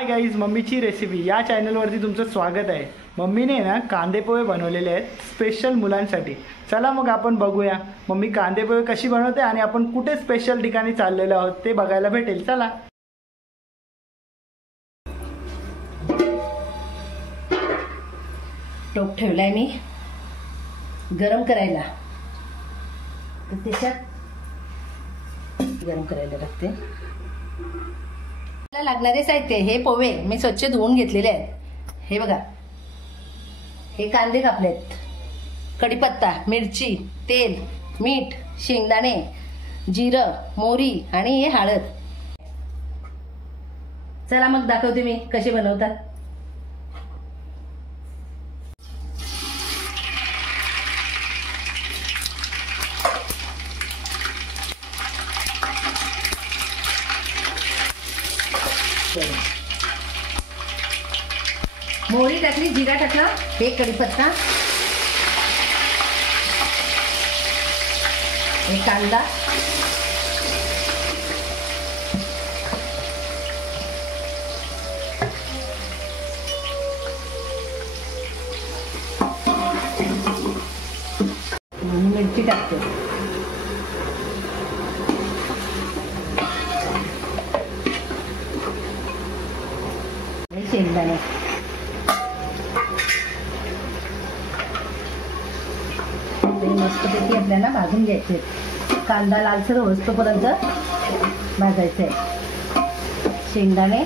Hi guys, मम्मीची recipe या चॅनलवरती तुमचं स्वागत आहे। मम्मीने ना कांदे पोहे बनवलेले आहेत स्पेशल मुलांसाठी। चला मग आपण बघूया मम्मी कांदे पोहे कशी बनवते आणि आपण कुठे स्पेशल ठिकाणी चाललेलो आहोत ते बघायला भेटेल। चला। टोप ठेवलाय मी गरम करायला, तर त्याच्यात गरम करायला लागते। मला लागणारे साहित्य हे पोहे मी स्वच्छ धुवून घेतलेले आहेत। हे बघा, हे कांदे कापलेत, कढीपत्ता, मिरची, तेल, मीठ, शेंगदाणे, जिरं, मोहरी आणि हे हळद। चला मग दाखवते मी कसे बनवतात। मोहरी टाकली, जिरा टाकला, हे कढीपत्ता, हे कांदा, मिरची टाकते, शेंगदाणे, मस्तपैकी आपल्याला भाजून घ्यायचे। कांदा लालसर होईपर्यंत भाजायचे। शेंगदाणे,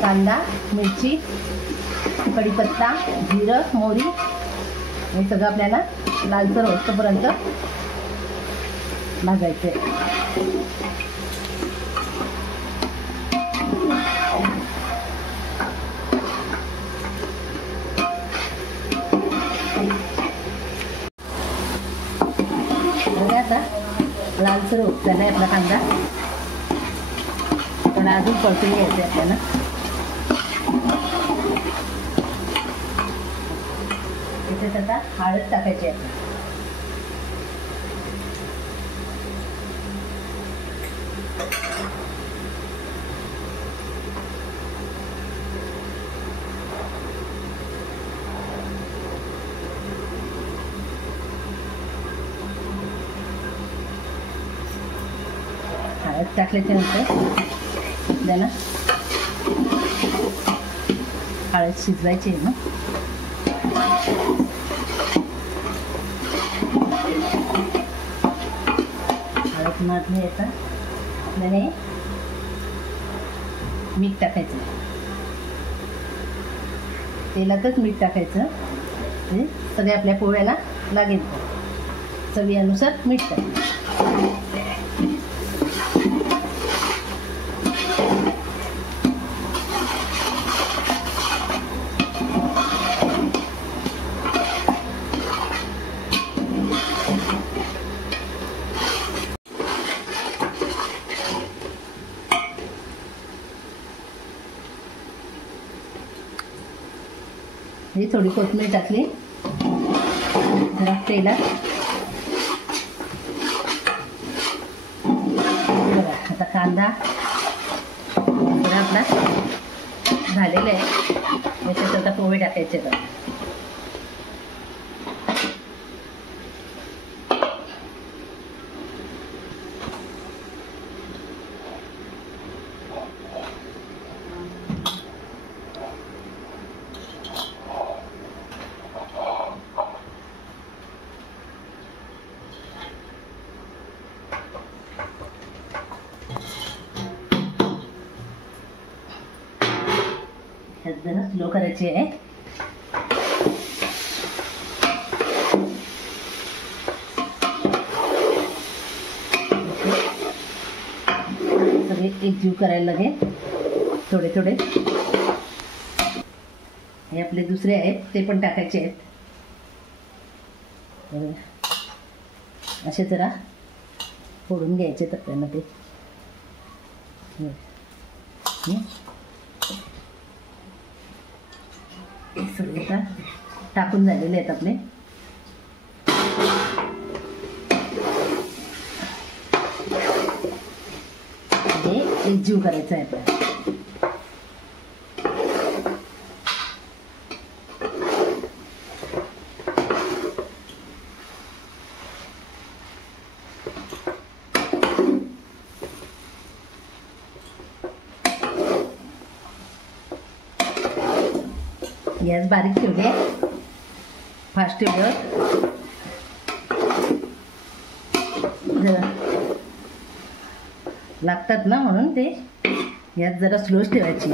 कांदा, मिरची, कढीपत्ता, जिरं, मोहरी हे सगळं आपल्याला लालसर होईपर्यंत भाजायचे। आता लालसर होत झालाय आपला कांदा, पण अजून परतून घ्यायचे आपल्याला। त्याच्यात आता हळद टाकायची आहे। हळद टाकल्याच्यानंतर त्याला हळद शिजवायची आहे ना। हळद नादली आता आपल्याला मीठ टाकायचं, तेलातच मीठ टाकायचं, म्हणजे सगळ्या आपल्या पोळ्याला लागेल। चवीनुसार मीठ टाकायचं। ही थोडी कोथिंबीर टाकली, जरा तेलात। बघा आता कांदा जरा आपला झालेला आहे, याच्यात आता पोहे टाकायचे। बघा जरा स्लो करायची आहे। सगळे एकजीव करायला लागेल थोडे थोडे। हे आपले दुसरे आहेत ते पण टाकायचे आहेत। असे जरा फोडून घ्यायचे आपल्याला ते। सगळे आता टाकून झालेले आहेत आपले। हे एकजीव करायचं आहे आपल्याला। गॅस बारीक ठेवले, फास्ट ठेवलं. जरा लागतात ना म्हणून ते गॅस जरा स्लोच ठेवायची.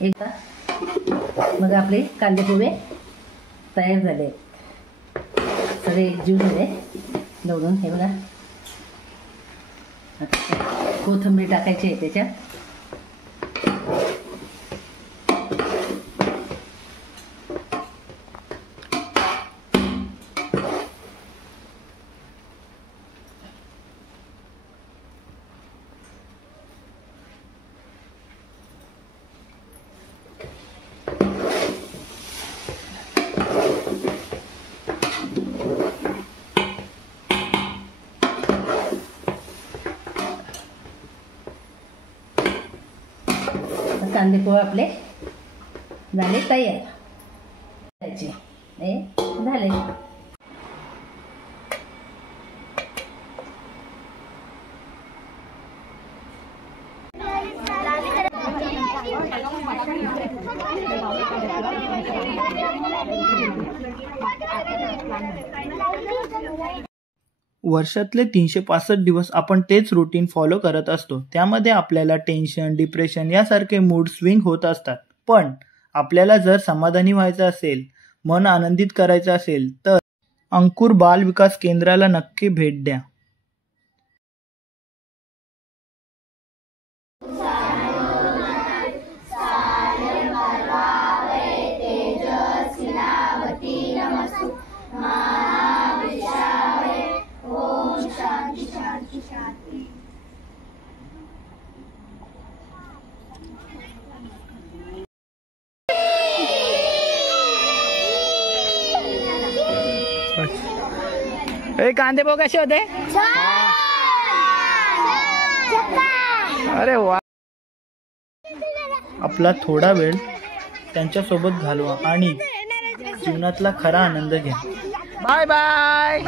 एकदा मग आपले कांदे पोहे तयार झाले, सगळे एकजीव झाले निवडून. हे बघा, आता कोथिंबीर टाकायची आहे त्याच्यात. कांदे पोहे आपले झाले तयार. हे झाले. वर्षातले 365 दिवस आपण तेच रुटीन फॉलो करत असतो. त्यामध्ये आपल्याला टेन्शन, डिप्रेशन यासारखे मूड स्विंग होत असतात. पण आपल्याला जर समाधानी व्हायचं असेल, मन आनंदित करायचं असेल तर अंकुर बाल विकास केंद्राला नक्की भेट द्या. कांदे पोहे कसे होते? अरे वा. आपला थोडा वेळ त्यांच्यासोबत घालवा आणि जीवनातला खरा आनंद घ्या. Bye bye.